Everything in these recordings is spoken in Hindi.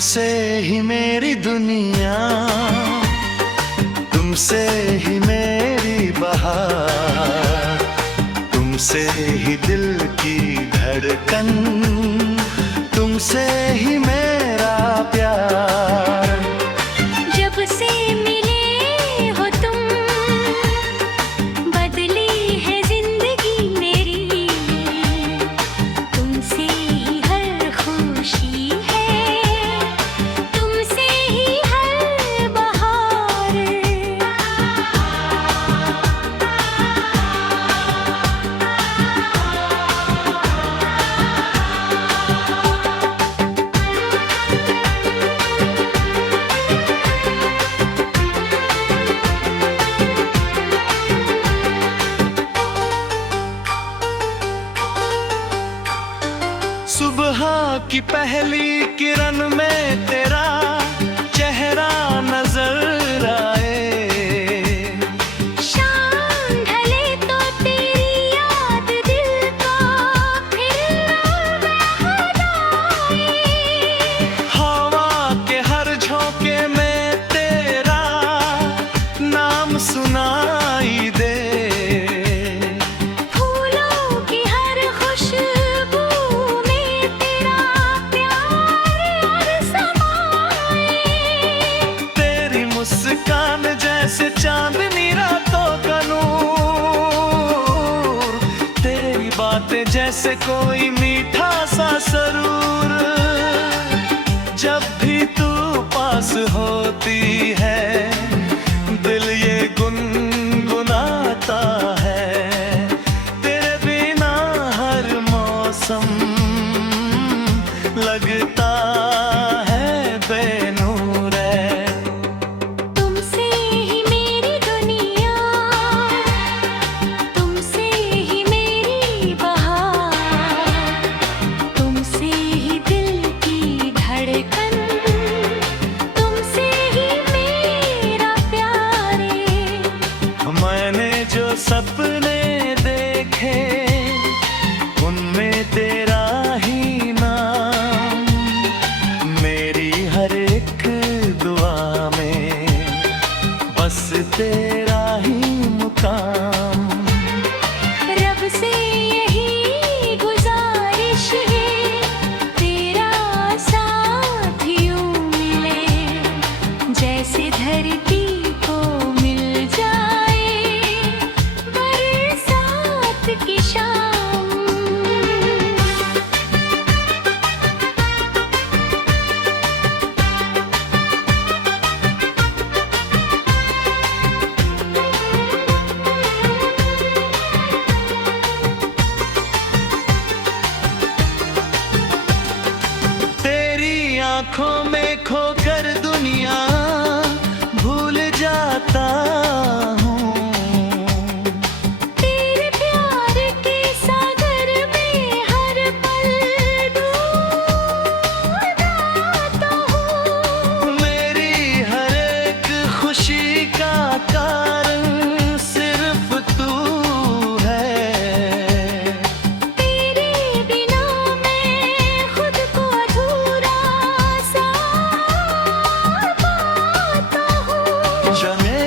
तुमसे ही मेरी दुनिया, तुमसे ही मेरी बहार, तुमसे ही दिल की धड़कन, तुमसे ही मेरा प्यार। जब से मिले हो तुम, बदली है जिंदगी मेरी, तुमसे ही हर खुशी है, तुमसे ही हर बहार। सुबह की पहली किरण में तेरा चेहरा नजर आए, शाम ढले तो तेरी याद दिल को फिर बहलाए। हवा के हर झोंके में तेरा नाम सुनाई दे, फूलों की हर खुशबू में तेरा प्यार समाए। तेरी मुस्कान जैसे चांदनी रातों का नूर, तेरी बातें जैसे कोई मीठा सा सरूर। जब भी तू पास होती है, दिल ये गुनगुनाता है, तेरे बिना हर मौसम लगता है बेनूर है। तुमसे ही मेरी दुनिया, तुमसे ही मेरी बहार, तुमसे ही दिल की धड़कन, तुमसे ही मेरा प्यार। मैंने जो सपने देखे, उनमें तेरा ही नाम, मेरी हर एक दुआ में बस तेरा ही मुकाम। रब से यही गुजारिश है, तेरा साथ यूं मिले, जैसे धरती को मिल जाए बरसात की शाम। तेरी आंखों में खोकर दुनिया भूल जाता हूँ, तेरे प्यार के सागर में हर पल डूबता हूँ। मेरी हर एक खुशी का कारण सिर्फ तू है। तेरे बिना मैं खुद को अधूरा सा पाता हूँ। जमे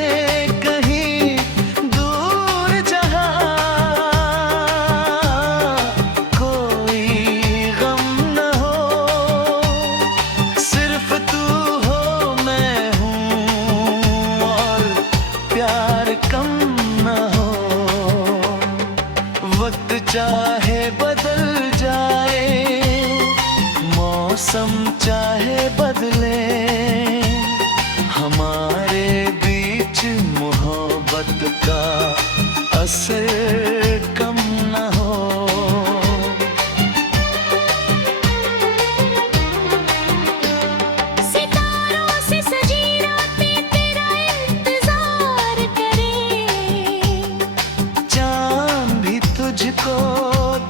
कहीं दूर जहाँ, कोई गम न हो, सिर्फ तू हो मैं हूँ, और प्यार कम न हो। वक्त चाहे बदल जाए, मौसम चाहे बदले, हमारे बीच मोहब्बत का असर कम न हो। सितारों से सजी रातें तेरा इंतजार करें, चांद भी तुझको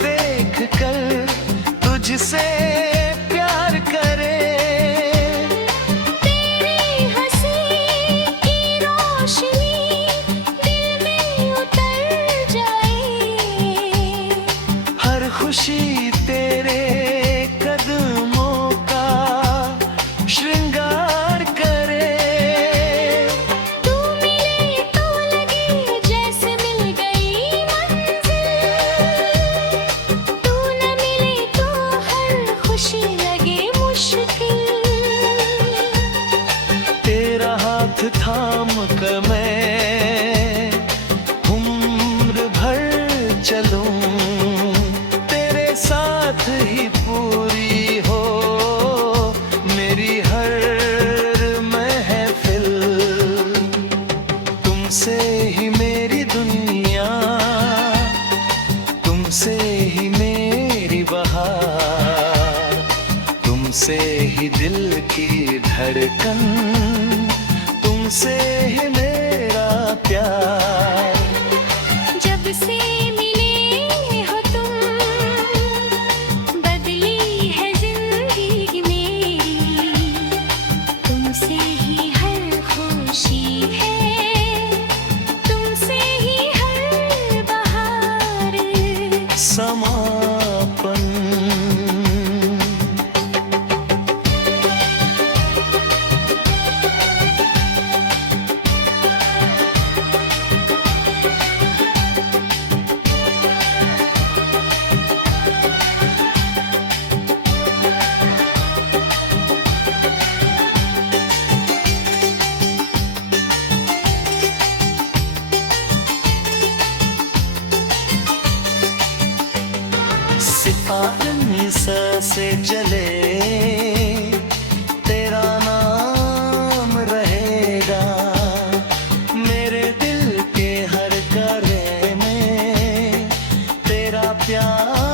देख कर तुझसे प्यार करे। तेरी हंसी की रोशनी दिल में उतर जाए, हर खुशी तेरे कदमों का थाम कर मैं उम्र भर चलूं, तेरे साथ ही पूरी हो मेरी हर महफिल। तुमसे ही मेरी दुनिया, तुमसे ही मेरी बहार, तुमसे ही दिल की धड़कन, तुमसे ही मेरा प्यार। जब से मिले हो तुम, बदली है जिंदगी मेरी, तुमसे ही हर खुशी है, तुमसे ही हर बहार। समापन। सितारे से चले तेरा नाम रहेगा, मेरे दिल के हर करे में तेरा प्यार